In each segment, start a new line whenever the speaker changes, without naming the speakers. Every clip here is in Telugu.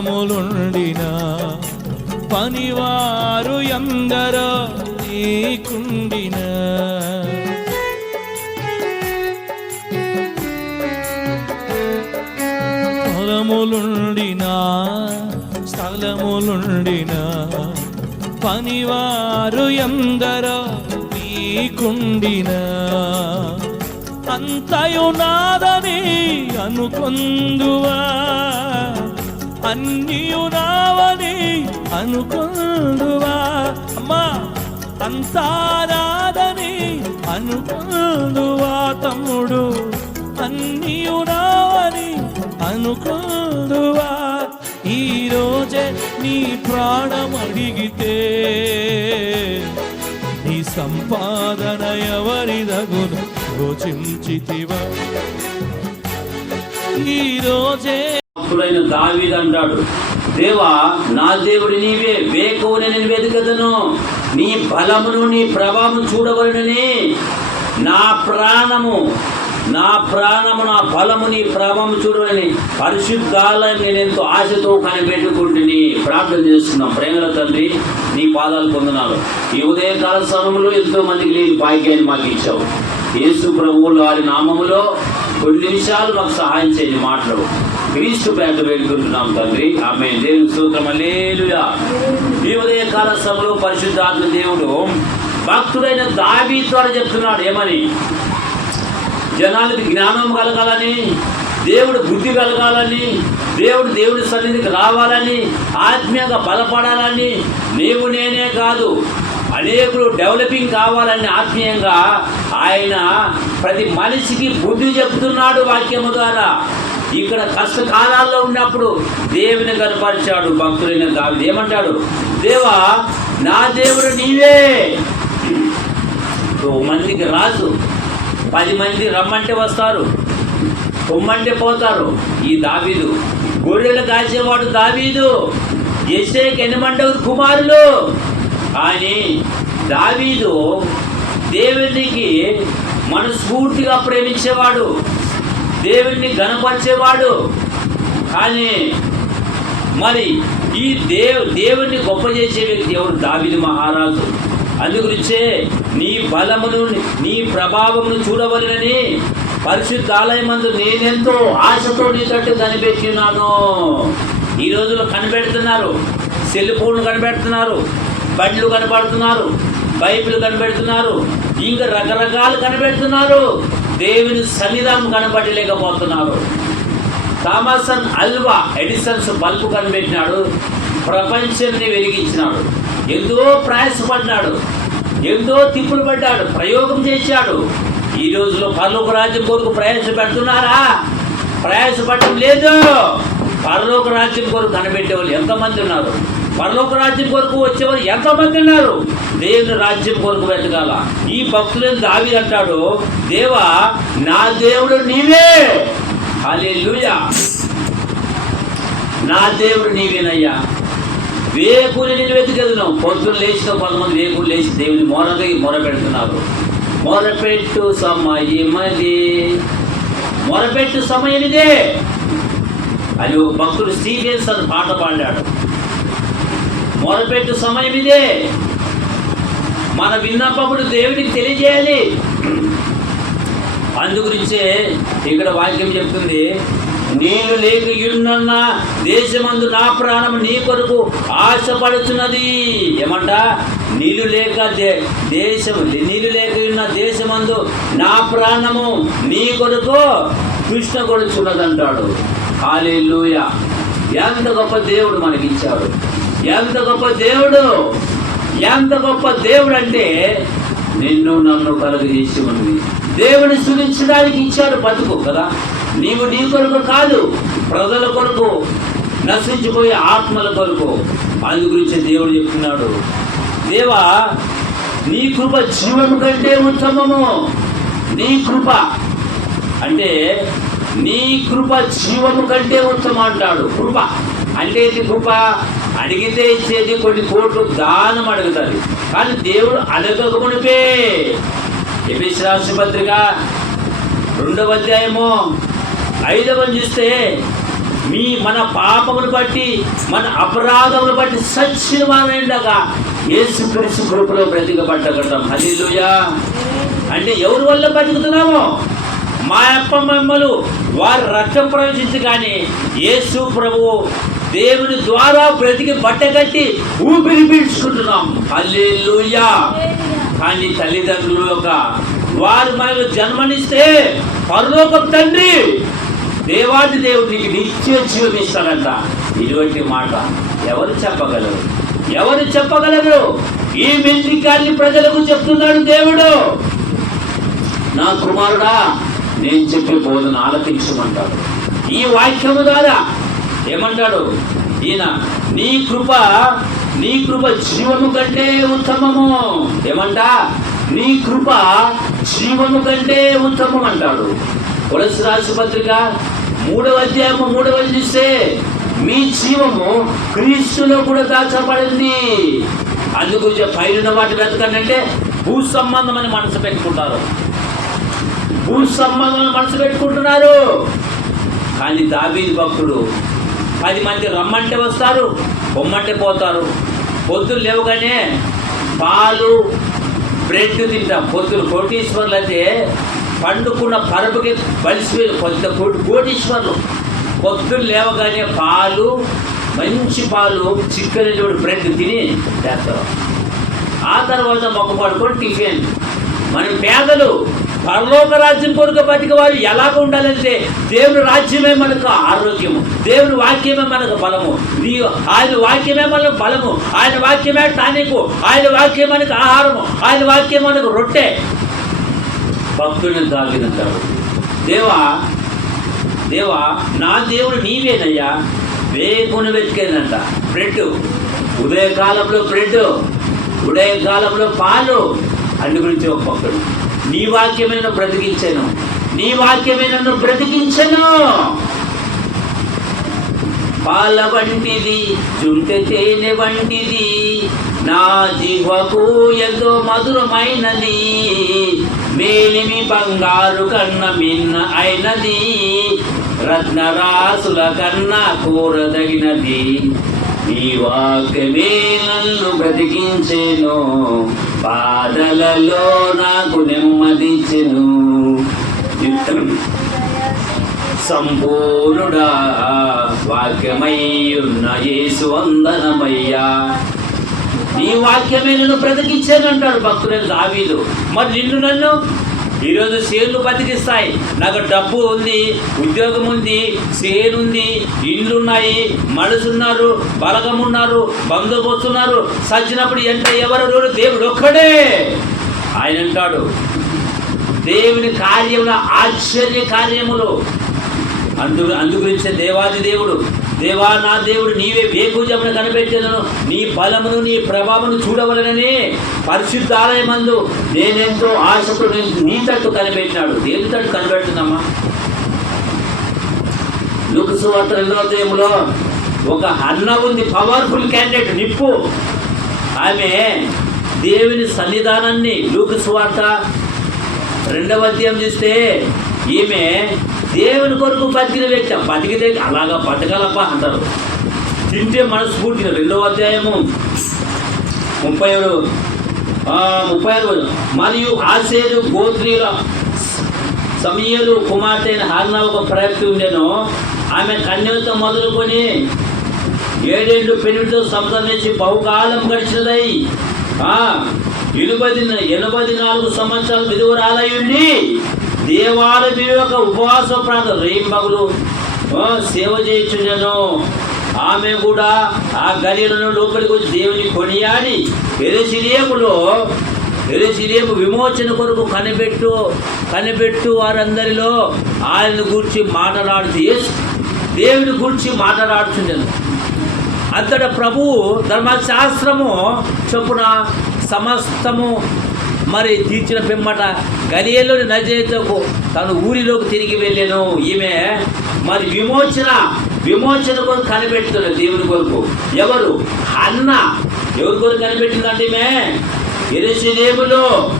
పురములుండిన పనివారు ఎందరో నీకుండిన. స్థలములుండిన స్థలములుండిన పనివారు ఎందరో నీకుండిన. అంతయునాదని అనుకొందువా? అన్నియు నావని అనుకుందువా? అమ్మా అంతా నాదని అనుకుందువా తమ్ముడు? అన్నియు నావని అనుకుందువా ఈరోజే నీ ప్రాణం అడిగితే నీ సంపాదన ఎవరిదగును యోచించితివా ఈ రోజే
భక్తుడైన దావీద్ అంటాడు. దేవా నా దేవుడి నీవే వేకువని నేను వెతుకదను. నీ బలమును నీ ప్రభావం చూడవలనని నా ప్రాణము నా ప్రాణము నా బలము నీ ప్రభావం చూడవలని పరిశుద్ధాలను నేను ఎంతో ఆశతో కనిపెట్టుకుంటుని ప్రార్థన చేస్తున్నాం. ప్రేమల తండ్రి నీ పాదాలు పొందనాలు. ఈ ఉదయకాల సమయంలో ఎంతో మందికి లేని భాగ్యాన్ని మాకు ఇచ్చావు. యేసు ప్రభువులు వారి నామములో కొన్ని నిమిషాలు మాకు సహాయం చేయండి మాటలు. క్రీస్తు పేద వేడుకుంటున్నాం తండ్రి. ఆమె దేవుని సూత్రం అల్లేలుయా ఈ ఉదయ సభలో పరిశుద్ధాత్మ దేవుడు భక్తుడైన దావీ ద్వారా చెప్తున్నాడు. ఏమని? జనాలకి జ్ఞానం కలగాలని దేవుడు బుద్ధి కలగాలని దేవుడు దేవుడి సన్నిధికి రావాలని ఆత్మీయంగా బలపడాలని నీవు నేనే కాదు. అనేకులు డెవలపింగ్ కావాలని ఆత్మీయంగా ఆయన ప్రతి మనిషికి బుద్ధి చెప్తున్నాడు వాక్యము ద్వారా. ఇక్కడ కష్టకాలాల్లో ఉన్నప్పుడు దేవుని కనపరిచాడు భక్తులైన దావిది. ఏమంటాడు? దేవా నా దేవుడు నీవే. మందికి రాజు. పది మంది రమ్మంటే వస్తారు. పొమ్మంటే పోతారు. ఈ దావీదు. గొర్రెలు కాసేవాడు దావీదు. ఎస్ఏకి ఎనమండవురు కుమారులు. కానీ దావీదు దేవునికి మనస్ఫూర్తిగా ప్రేమించేవాడు. దేవుణ్ణి గణపరిచేవాడు కానీ మరి ఈ దేవు దేవుణ్ణి గొప్ప చేసే వ్యక్తి ఎవరు? దావిది మహారాజు. అందుగురించే నీ బలమును నీ ప్రభావమును చూడవలనని పరిశుద్ధాలయమందు నేనెంతో ఆశతో నీ కనిపెట్టినాను. ఈ రోజుల్లో కనిపెడుతున్నారు. సెల్ ఫోన్లు కనిపెడుతున్నారు. బండ్లు కనపడుతున్నారు. బైబిల్ కనిపెడుతున్నారు. ఇంకా రకరకాలు కనిపెడుతున్నారు. దేవుని సన్నిధానం కనబడలేకపోతున్నారు. థామసన్ అల్వా ఎడిసన్స్ బల్బు కనిపెట్టినాడు ప్రపంచాన్ని వెలిగించినాడు. ఎంతో ప్రయాసపడ్డాడు ఎంతో తిప్పులు పడ్డాడు ప్రయోగం చేశాడు. ఈ రోజులో పర్లోక రాజ్యం కొరకు ప్రయాస పెడుతున్నారా? ప్రయాసపడటం లేదు. పరలోక రాజ్యం కొరకు కనిపెట్టే వాళ్ళు ఎంతమంది ఉన్నారు? పరలోక రాజ్యం కొరకు వచ్చేవారు ఎంతమంది ఉన్నారు? దేవుని రాజ్యం కొరకు వెతకాల. ఈ భక్తులను దావి అంటాడు దేవా నా దేవుడు నీవే. హల్లెలూయా. నా దేవుడు నీవేనయ్యా. వేకుని నేను వెతికెదను. పొద్దున లేచిన కొంతమంది వేకులు లేచి దేవుని మొరగా మొరపెడుతున్నారు మొరపెట్టు సమయమది. మొరపెట్టు సమయమిదే అది అని ఒక భక్తుడు సీరియస్ అని పాట పాడాడు. మొరపెట్టు సమయం ఇదే. మన విన్నప్పుడు దేవుడికి తెలియజేయాలి. అందుగురించే ఇక్కడ వాక్యం చెప్తుంది నీళ్ళు లేక ఇన్నున్న దేశమందు నా ప్రాణం నీ కొరకు ఆశపడుతున్నది ఏమంట? నీళ్ళు లేక దే దేశం నీళ్ళు లేక ఉన్న దేశమందు నా ప్రాణము నీ కొరకు కృష్ణ కొడుచున్నది అంటాడు హాలేలుయ. ఎంత గొప్ప దేవుడు మనకిచ్చాడు. ఎంత గొప్ప దేవుడు? ఎంత గొప్ప దేవుడు అంటే నిన్ను నన్ను కలుగజేసి ఉంది. దేవుని స్థుతించడానికి ఇచ్చాడు బతుకు కదా? నీవు నీ కొరకు కాదు ప్రజల కొరకు నశించిపోయే ఆత్మల కొరకు. అందు గురించి దేవుడు చెప్తున్నాడు. దేవా నీ కృప జీవము కంటే ఉత్తమము. నీ కృప అంటే నీ కృప జీవము కంటే ఉత్తమం అంటాడు. కృప అంటే ఇది కృప? అడిగితే ఇచ్చేది కొన్ని కోట్లు దానం అడుగుతుంది కానీ దేవుడు ఐదవది చూస్తే మీ మన పాపమును బట్టి మన అపరాధమును బట్టి సచ్చిన వారైండగా యేసు క్రీస్తు కృపలో బ్రతికబడ్డగడం హల్లెలూయా. అంటే ఎవరి వల్ల బతుకుతున్నామో మా అప్ప మమ్మలు వారు రక్తం ప్రవేశించి కానీ యేసు ప్రభువు దేవుని ద్వారా బ్రతికి బట్టగట్టి ఊపిరి పీల్చుకుంటున్నాం. హల్లెలూయా. కానీ తల్లిదండ్రులు యొక్క వారు మనకు జన్మనిస్తే పరలోకం తండ్రి దేవాది దేవుడికి నిత్య జీవం ఇస్తాడంట. ఇటువంటి మాట ఎవరు చెప్పగలరు? ఎవరు చెప్పగలరు? ఈ మెంతికాన్ని ప్రజలకు చెప్తున్నాడు దేవుడు. నా కుమారుడా నేను చెప్పే బోధన ఆలకించమంటాడు. ఈ వాక్యము ద్వారా ఏమంటాడు? ఈయన నీ కృప నీ కృప జీవము కంటే ఉత్తమము. ఏమంటా? నీ కృప జీవము కంటే ఉత్తమం అంటాడు. తులసి రాసి పత్రిక మూడవ అధ్యాయము మూడవ చూస్తే మీ జీవము క్రీస్తులో కూడా దాచబడింది. అందుకు పైన వాటి వెతకండి భూ సంబంధమని మనసు పెట్టుకుంటారు. భూ సంబంధం మనసు పెట్టుకుంటున్నారు. కానీ దాబీ భక్తుడు పది మంది రమ్మంటే వస్తారు పొమ్మంటే పోతారు. పొద్దులు లేవగానే పాలు బ్రెడ్ తింటాం. పొద్దులు కోటీశ్వర్లు అయితే పండుకున్న పరపుకి బలిసి కొంత కోటి కోటీశ్వర్లు. పొద్దులు లేవగానే పాలు మంచి పాలు చికెన్ బ్రెడ్ తిని చేస్తారు ఆ తర్వాత మొక్క పడుకొని టిఫిన్. మనం పేదలు పరలోక రాజ్యం కొరకు బతికి వారు ఎలాగ ఉండాలంటే దేవుని రాజ్యమే మనకు ఆరోగ్యము దేవుని వాక్యమే మనకు బలము. నీ ఆయన వాక్యమే మనకు బలము ఆయన వాక్యమే టానికు ఆయన వాక్యం మనకు ఆహారము ఆయన వాక్యం మనకు రొట్టె. భక్తుడిని తాగినంటాడు దేవా దేవా నా దేవుడు నీవేనయ్యా? వేకుని వెతికేదంట బ్రెడ్ ఉదయకాలంలో బ్రెడ్ ఉదయకాలంలో పాలు. అన్ని గురించి ఒక భక్తుడు నీ వాక్యమే నన్ను నీ వాక్యమే నన్ను బ్రతికించను. పాల వంటిది జుంటె తేనె వంటిది నా జీవకు ఎంతో మధురమైనది. మేలిమి బంగారు కన్న మిన్న అయినది రత్నరాసుల కన్నా కూరదగినది. నీ వాక్యమే నన్ను బ్రతికించెను. బాధలలో నాకు నెమ్మదించెను. సంపూర్ణుడా వాక్యమయ్యున్న యేసు వందనమయ్యా. నీ వాక్యమే నన్ను బ్రతికించాను అంటాడు భక్తులైన దావీలు మరి నిన్ను నన్ను ఈరోజు షేర్లు బతికిస్తాయి. నాకు డబ్బు ఉంది ఉద్యోగం ఉంది షేర్ ఉంది ఇండ్లు ఉన్నాయి మనసున్నారు బలగం ఉన్నారు బంధువుతున్నారు సచ్చినప్పుడు ఎంత ఎవరు దేవుడు ఒక్కడే. ఆయన అంటాడు దేవుని కార్యముల ఆశ్చర్య కార్యములు అందు అందుగురించే దేవాది దేవుడు. దేవా నా దేవుడు నీవే వేకుజమును కనిపెట్టను నీ బలమును నీ ప్రభావమును చూడవలనని పరిశుద్ధాలయమందు నేనెంతో ఆశతో నీ తట్టు కనిపెట్టినాడు. దేని తట్టు కనిపెడుతుందమ్మా? లుక్స్ రెండవ అధ్యాయంలో ఒక అన్న ఉంది పవర్ఫుల్ క్యాండిడేట్ నిప్పు. ఆమె దేవుని సన్నిధానాన్ని లూకు సువార్త రెండవ అధ్యాయం చూస్తే ఈమె దేవుని కొరకు బతికిన వ్యక్తి. బతికితే అలాగా బతకాలప్ప అంటారు. తింటే మనస్ఫూర్తిగా రెండవ అధ్యాయము ముప్పై ఏడు ముప్పై ఐదు మరియు ఆసేరు గోత్రీల సమయలు కుమార్తె అయిన హార్న ఒక ప్రయత్నం ఉండేను. ఆమె కన్యలతో మొదలుకొని ఏడేళ్ళు పెనుడితో సంపాదించి బహుకాలం గడిచినదై ఎనభై ఎనభై నాలుగు సంవత్సరాలు విధువరాలై రాలయ్యుండి దేవాలయం యొక్క ఉపవాస ప్రాంతం. రేయింబగులు సేవ చేయించుండెను. ఆమె కూడా ఆ గడియలను లోపలికి వచ్చి దేవుని కొనియాడి ఎరుసిరియములో ఎరుసిరియము విమోచన కొరకు కనిపెట్టు కనిపెట్టు వారందరిలో ఆయన గురించి మాట్లాడుతూ దేవుని గురించి మాట్లాడుతుండెను. అంతట ప్రభువు ధర్మశాస్త్రము చొప్పున సమస్తము మరి తీర్చిన పిమ్మట గలియలోని నజేతకు తను ఊరిలోకి తిరిగి వెళ్ళాను. ఈమె మరి విమోచన విమోచన కొరకు కనిపెడుతున్నది దేవుని కొరకు. ఎవరు? అన్న. ఎవరి కొరకు కనిపెట్టిందంటే ఈమె? ఎరుసలేములో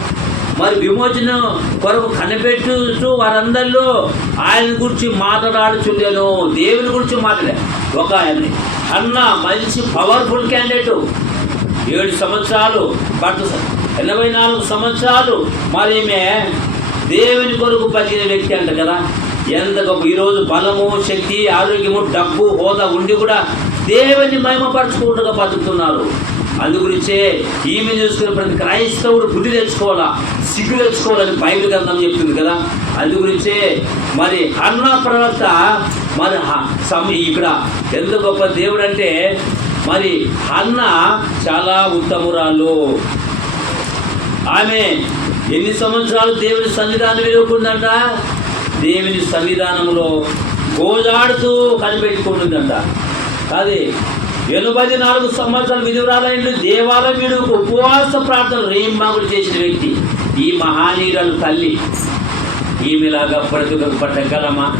మరి విమోచన కొరకు కనిపెట్టుతూ వారందరిలో ఆయన గురించి మాట్లాడుచుండేను. దేవుని గురించి మాట్లాడే ఒక ఆయన. అన్న మంచి పవర్ఫుల్ క్యాండిడేట్ ఏడు సంవత్సరాలు భర్త ఎనభై నాలుగు సంవత్సరాలు మరి ఈమె దేవుని కొరకు బతికిన వ్యక్తి అంట కదా. ఎంత గొప్ప ఈరోజు బలము శక్తి ఆరోగ్యము డబ్బు హోదా ఉండి కూడా దేవుని మహిమపరచుకుంటూ బతుకుతున్నారు. అందుగురించే ఈమె చూసుకునే ప్రతి క్రైస్తవుడు బుద్ధి తెచ్చుకోవాలా? సిగ్గు తెచ్చుకోవాలని బైబిల్ గ్రంథం చెప్తుంది కదా. అందుగురించే మరి అన్న ప్రవక్త మరి సమ్ ఇక్కడ ఎంత గొప్ప దేవుడు అంటే మరి అన్న చాలా ఉత్తమురాలు. ఆమె ఎన్ని సంవత్సరాలు దేవుని సన్నిధానం వెళ్ళకుందంట దేవుని సన్నిధానంలో గోజాడుతూ కనిపెట్టుకుంటుందంట. అది ఎనభై నాలుగు సంవత్సరాలు విధురాలైన దేవాలయం వీడుకు ఉపవాస ప్రార్థన రేంబాగులు చేసిన వ్యక్తి ఈ మహానీయురాలు తల్లి. ఈమెలాగా బ్రతుకు పట్టగలమా?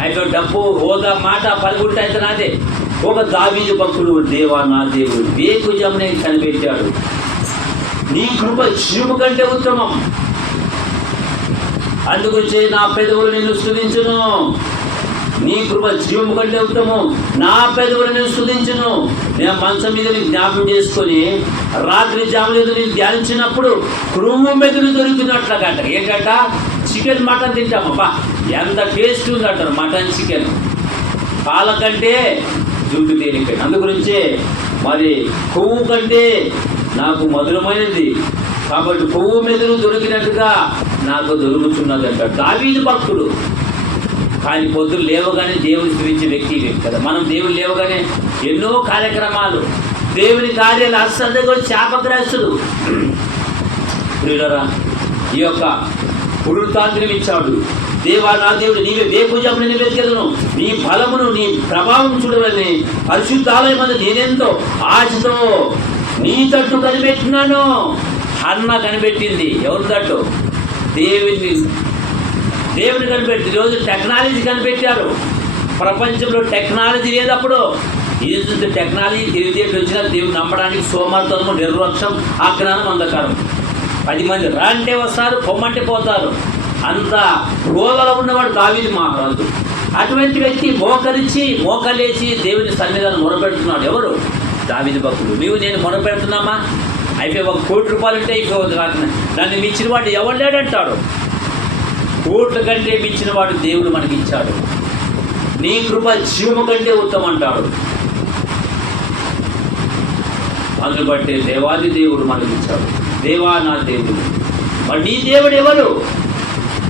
అయితే డబ్బు హోదా మాట పలుకుంటే అయితే నాదే. ఒక దావీదు భక్తుడు దేవా నా దేవుడు వేకు జమునే కనిపెట్టాడు. నీ కృప శివుము కంటే ఉత్తమం. అందుకొచ్చే నా పెదవులు నిన్ను స్థుతించును నీ కృప జీవము కంటే ఉత్తమం. నా పెదవులు నేను స్థుతించును నేను మంచం మీద జ్ఞాపం చేసుకొని రాత్రి జాములేదు నేను ధ్యానించినప్పుడు క్రూము మెదులు దొరుకుతున్నట్ల గంట ఏంటంట? చికెన్ మటన్ తింటామబ్బా. ఎంత టేస్ట్ ఉందంటారు మటన్ చికెన్. పాల కంటే జుట్టు తేలిక అందు గురించే మరి కొవ్వు కంటే నాకు మధురమైనది. కాబట్టి కొవ్వు మెదులు దొరికినట్టుగా నాకు దొరుకుతున్నదంట. దావీదు భక్తుడు. కానీ పొద్దులు లేవగానే దేవుని స్థిరించే వ్యక్తి కదా. మనం దేవుడు లేవగానే ఎన్నో కార్యక్రమాలు దేవుని కార్యాలు అశ్రద్ధగా శాపగ్రస్తుడు. ప్రియులరా ఈ యొక్క పునరుత్థానం ఇచ్చాడు. దేవా నా దేవుడు నీవే వే నేను వెతికెదను నీ ఫలమును నీ ప్రభావం చూడవని పరిశుద్ధాలయం మంది నేనెంతో ఆశతో నీ తట్టు కనిపెట్టినాను. అన్న కనిపెట్టింది. ఎవరి తట్టు? దేవుని దేవుని కనిపెట్టి ఈరోజు టెక్నాలజీ కనిపెట్టారు. ప్రపంచంలో టెక్నాలజీ లేదప్పుడు. ఇది టెక్నాలజీ తెలివితేటలు వచ్చినా దేవుని నమ్మడానికి సోమర్థము నిర్లక్ష్యం అజ్ఞానం అంధకారం పది మంది రాంటే వస్తారు పొమ్మంటే పోతారు. అంత గోదలో ఉన్నవాడు దావీది మహారాజు. అటువంటి వ్యక్తి మోకరించి మోకలేసి దేవుని సన్నిధానం మొరపెడుతున్నాడు ఎవరు? దావిది భక్తుడు. నీవు నేను మొరపెడుతున్నామా? అయితే ఒక కోటి రూపాయలు ఉంటే అయిపోవద్దు కాకుండా దాన్ని మించిన వాడు ఎవరు లేడంటాడు? కోట్ల కంటే మించిన వాడు దేవుడు మనకి ఇచ్చాడు నీ కృప జీవము కంటే ఉత్తమం అంటాడు. అందును బట్టి దేవాది దేవుడు మనకి ఇచ్చాడు దేవా నా దేవుడు. మరి నీ దేవుడు ఎవరు?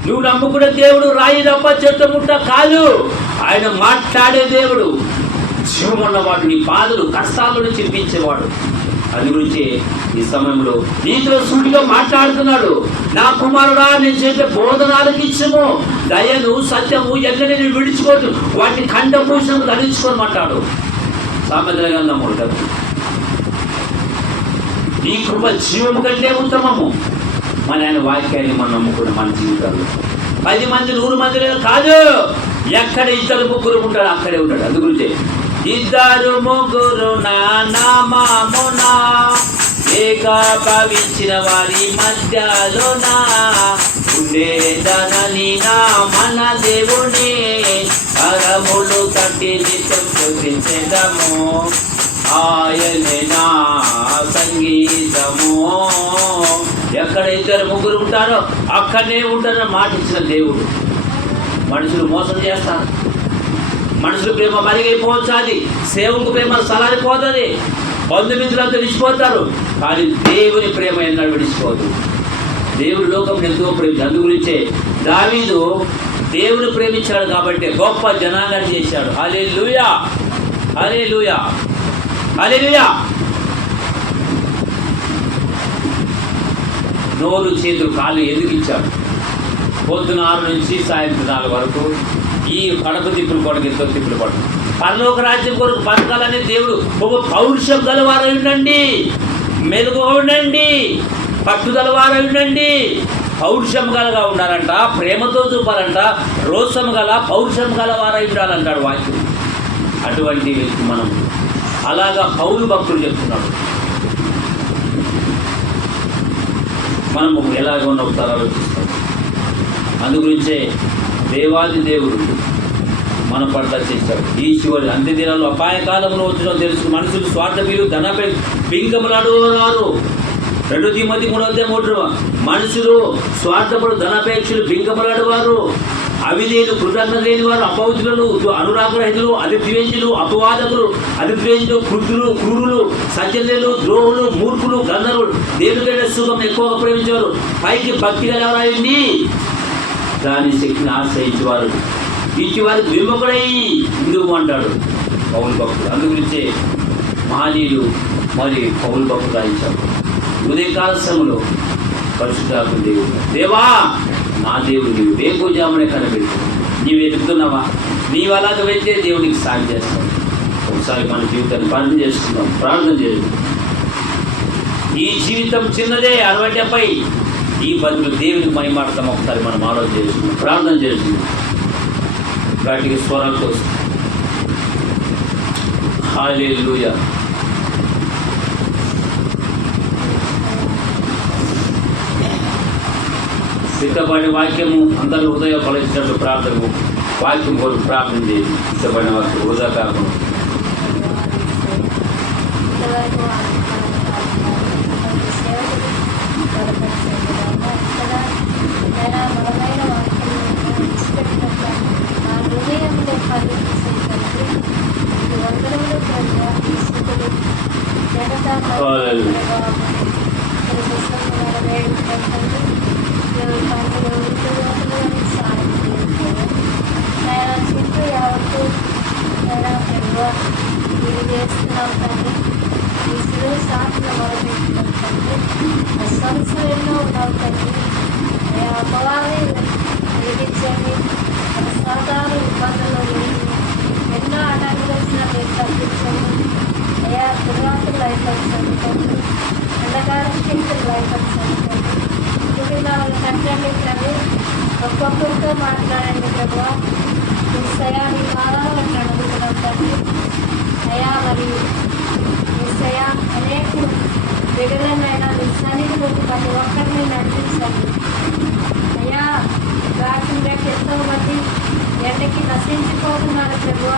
నువ్వు నమ్ముకున్న దేవుడు రాయి తప్ప చెత్త ముట్ట కాదు. ఆయన మాట్లాడే దేవుడు. జీవమున్నవాడు నీ బాధలు కష్టాలను చెప్పించేవాడు అది గురించి ఈ సమయంలో నీతో సూటిగా మాట్లాడుతున్నాడు. నా కుమారుడా నేను చేసే బోధనాలకు ఇచ్చము. దయను సత్యము ఎక్కడ నేను విడిచిపోదు. వాటిని ఖండభూషణం ధరించుకోమంటాడు సామెతల గ్రంథముడు కదా నీ కృప జీవము కంటే ఉత్తమము. మన ఆయన వాక్యాన్ని మనం నమ్ముకున్న మన జీవితంలో. పది మంది నూరు మంది కాదు. ఎక్కడ ఇద్దరు ముగ్గురు ఉంటాడు అక్కడే ఉంటాడు. అందు గురించి. ఇద్దరు ముగ్గురు నా నామమునా వారి మధ్యలోనా ఉండేదనని నా మన దేవుని కరములు తట్టి నిత్యం స్తుతించెదము ఆయనే నా సంగీతము. ఎక్కడ ఇద్దరు ముగ్గురు ఉంటారో అక్కడనే ఉంటారని మాట ఇచ్చిన దేవుడు. మనుషులు మోసం చేస్తారు. మనుషులు ప్రేమ మరిగైపోవచ్చు అది సేవకు ప్రేమ సలారిపోతుంది. బంధుమిత్రులంతా విడిచిపోతారు. కానీ దేవుని ప్రేమ ఎన్నడూ విడిచిపోదు. దేవుడి లోకం ఎంతో ప్రేమ అందు గురించే దావీదు దేవుని ప్రేమించాడు కాబట్టి గొప్ప జనాంగాన్ని చేశాడు. అలే లూయా అలే లూయా అలే నోరు చేతులు కాళ్ళు ఎందుకు పొద్దున ఆరు నుంచి సాయంత్రం నాలుగు వరకు ఈ కడప తిప్పులు కొడుకు ఎంతో తిప్పులు కొడుకు. పరలోక రాజ్యం కొరకు బతకాలనే దేవుడు ఒక పౌరుషం గలవారై ఉండండి మెలుగు ఉండండి పట్టుదల వారై ఉండండి పౌరుషం గలగా ఉండాలంట ప్రేమతో చూపాలంట రోషం గల పౌరుషం గల వారై ఉండాలంటాడు వాక్యం. అటువంటి వ్యక్తి మనం అలాగా పౌరు భక్తులు చెప్తున్నాడు. మనము ఎలాగ ఉన్న ఒకసారి ఆలోచిస్తాం అందుగురించే దేవాది దేవుడు మన పట్ల చేశాడు. ఈ చివరి అంత్య దినాల్లో అపాయకాలంలో వచ్చిన తెలుసు మనుషులు స్వార్థ వీరు ధనపై బింకములాడువారు రెండు తిమ్మతి మూడవ అధ్యాయం మూడు మనుషులు స్వార్థపడు ధనాపేక్షలు బింకములాడువారు అవిధేయులు కృతజ్ఞత లేని వారు అపౌతులు అనురాగ్రహితులు అతిద్వేషులు అపవాదకులు అతిద్వేషులు కృతులు క్రూరులు సజ్జనులు ద్రోహులు మూర్ఖులు గంధర్వులు దేవుడి సుఖం ఎక్కువగా ప్రేమించేవారు. పైకి భక్తి గలవారిని దాని శక్తిని ఆశ్రయించేవారు. ఇచ్చి వారికి విముఖుడై ఇందుకు అంటాడు పౌలు భక్తుడు. అందు గురించే మహనీయులు మరి పౌలు భక్తులు రాయించారు ఉదయకాల సమయంలో పరిశుద్ధాత్మ దేవుడు. దేవా నా దేవుడు నీవు వేకుజామునే కనబెట్టు నీవు వెతుకుతున్నావా? నీవు అలాగ వెళ్తే దేవునికి సాయం చేస్తావు ఒకసారి మన జీవితాన్ని ప్రార్థన చేసుకుందాం. ప్రార్థన చేయండి. ఈ జీవితం చిన్నదే అరవటపై ఈ బదులు దేవునికి మహిమాడతాం ఒకసారి మనం ఆలోచన చేసుకుందాం. ప్రార్థన చేసుకుందాం వాటికి స్వరం కోసం హాలేలుయా సిద్ధపడిన వాక్యము అందరి హృదయ ఫలించినట్టు ప్రార్థనకు వాక్యం కొరకు ప్రార్థన చేసి ఇష్టపడిన వారికి హృదయ కాకుండా
ఇంతవరకు బలమైన వాక్యం ఇష్టపెట్టినట్టు నా హృదయంలో ఫలించేసరికి ఇది వందరములు ప్రభు స్థుతులు
Hallelujah.
చుట్టూ యావత్తు మీరు చేస్తున్నాం తండ్రి ఈ సులువు సాక్షులు మొదలుపెట్టినాం తండ్రి ఆ సమస్యలు ఎన్నో ఉన్నావు తండ్రి అయ్యా అపవాది వేధించండి మన సాధారణ ఇబ్బందుల్లో లేని ఎన్నో ఆటంకాలు వచ్చినా మీరు తప్పించండి అయ్యా దుర్వార్తలు భయపరచండి తండ్రి అంధకార శక్తులు భయపరచండి తండ్రి కుటుంబాలను కట్టండి ప్రభు ఒక్కొక్కరితో మాట్లాడండి ప్రభు సయాన్ని మారాలని అడుగుతున్నాం తండ్రి అయా మరి ఏసయ్యా అనేక బిడ్డలనైనా నీ సన్నిధిలోకి ప్రతి ఒక్కరిని నడిపించండి అయ్యా రాసిన రేపు ఎంతో మంది ఎండకి నశించిపోతున్నారు ప్రభు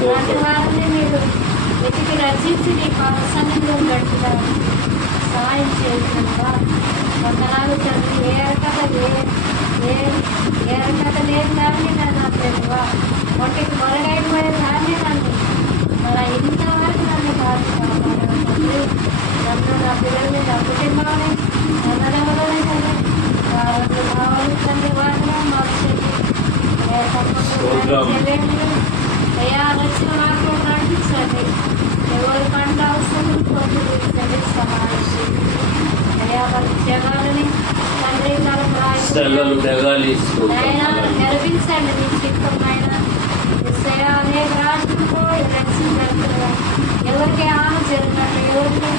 అలాంటి వారిని మీరు వెతికి రచించి నీ పాద సన్నిధిలో గడుపుతారు సహాయం చేస్తున్నా వందనాలు తండ్రి ఏ రకత ఏ ఏ ఏ రకత లేని దాన్ని నన్ను ప్రభువా. ఒంటికి మొరగైపోయే దాన్ని నన్ను. మన ఇంతవరకు నన్ను కాదు తండ్రి నన్ను నా పిల్లల్ని నా కుటుంబాన్ని నన్నెవరని తండ్రి వారు కావాలి తండ్రి వారిని మార్చండి అయ్యా తప్పకుండా చెల్లెండి అయ్యా వచ్చిన మార్గం నడిపించండి ఎవరి పంట అవసరం పొందుతుంది సహాయం చేయండి అయ్యా వారి జగాలని తండ్రి
సెల్లలు
తల
తెగాలి
ఆయన నెరవేర్చండి మీ చిత్తం ఆయన ఎస్ఐయా అనేక రాష్ట్రంలో ఎలక్షన్ జరుగుతుంది ఎవరికి హాని జరిగినట్టు ఎవరికి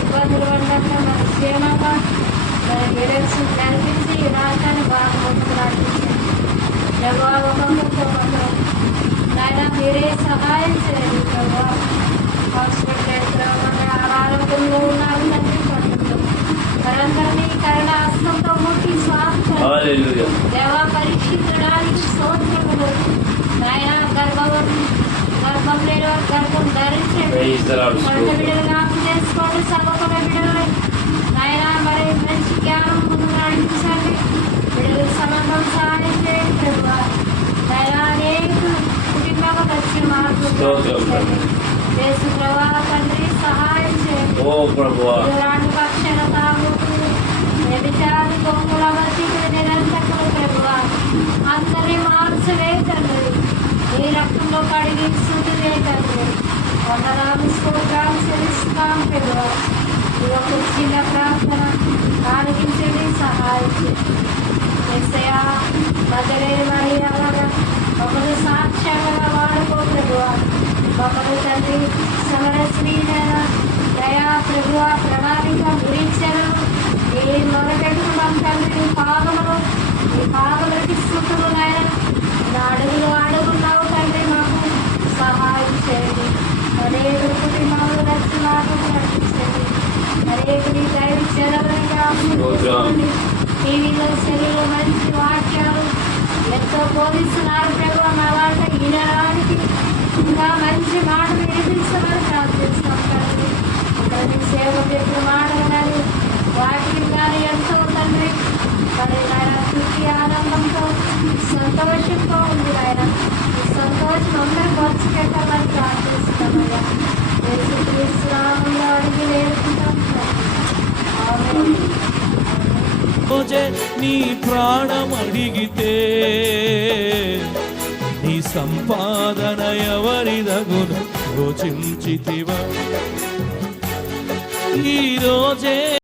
ఇబ్బందులు పడినట్టు మన క్షేమంగా ఎలక్షన్ జరిపించి ఈ రాష్ట్రాన్ని బాగా ముందుకు నడిపించండి ప్రభావ ఒక్కొక్కరితో ఒకరు నాయన మీరే సహాయం చేయండి హాస్పిటల్ అనారోగ్యంలో ఉన్నారు వారందరినీ కరణ హస్తంతో ముట్టి
హాలేలుయా.
దేవా పరీక్షించడానికి నాయన గర్భం గర్భం లేని గర్భం ధరించండి.
Praise the
బిడ్డలు నాయన మరి మంచి జ్ఞానం ముందు నడిపించండి బిడ్డలు సమర్థం సహాయం చేయండి ప్రభు నాయన అనేక కుటుంబాలకు వచ్చి మార్పు
స్తోత్రం.
దేశ ప్రభావ తండ్రి సహాయం చేయండి ఇలాంటి పక్షణ తాగుతులు వ్యభిచారి కొంగుల వచ్చి నిరంతరం ప్రభు అందరి మార్చలే తండ్రి ఈ రక్తంలో కడిగి శుద్ధిలే తండ్రి వందనాలు స్తోత్రాలు చెల్లిస్తాం ప్రభువ ఒక చిన్న ప్రార్థన ఆలకించండి సహాయం చేయండి ఎస్ఐయా మరి అలాగా ఒకరు సాక్ష్యంగా వాడుకో ఒకరు తండ్రి సమర సమరశ్రీనైనా దయా ప్రభువ ప్రణాళిక గురించను ఏ మొదపెట్టుకున్నాం తండ్రి ఈ పాదములు ఈ పాదములకి స్థుతులు నాయన. నా అడుగులు అడుగున్నావు తండ్రి మాకు సహాయం చేయండి హరే అనేక కుటుంబాలు రక్షణకు నడిపించండి హరే నీ దైవ జనములుగా
స్తోత్రం.
టీవీలో సెల్లులో మంచి వాక్యాలు ఎంతో బోధిస్తున్నారు ప్రభు నా వాళ్ళ వినడానికి ఇంకా మంచి మాటలు వినిపించమని ప్రార్థిస్తాం తండ్రి ఇక్కడ సేవ చెప్పిన మాటలు కానీ వాక్యం కానీ ఎంతో తండ్రి మరి నాయన తృప్తి ఆనందంతో సంతోషంతో ఉంది ఆయన సంతోషం అందరూ ఖర్చు పెట్టాలని ప్రార్థిస్తాం యేసుక్రీస్తు
రోజే నీ ప్రాణం అడిగితే నీ సంపాదన ఎవరిదగును యోచించితివా ఈ రోజే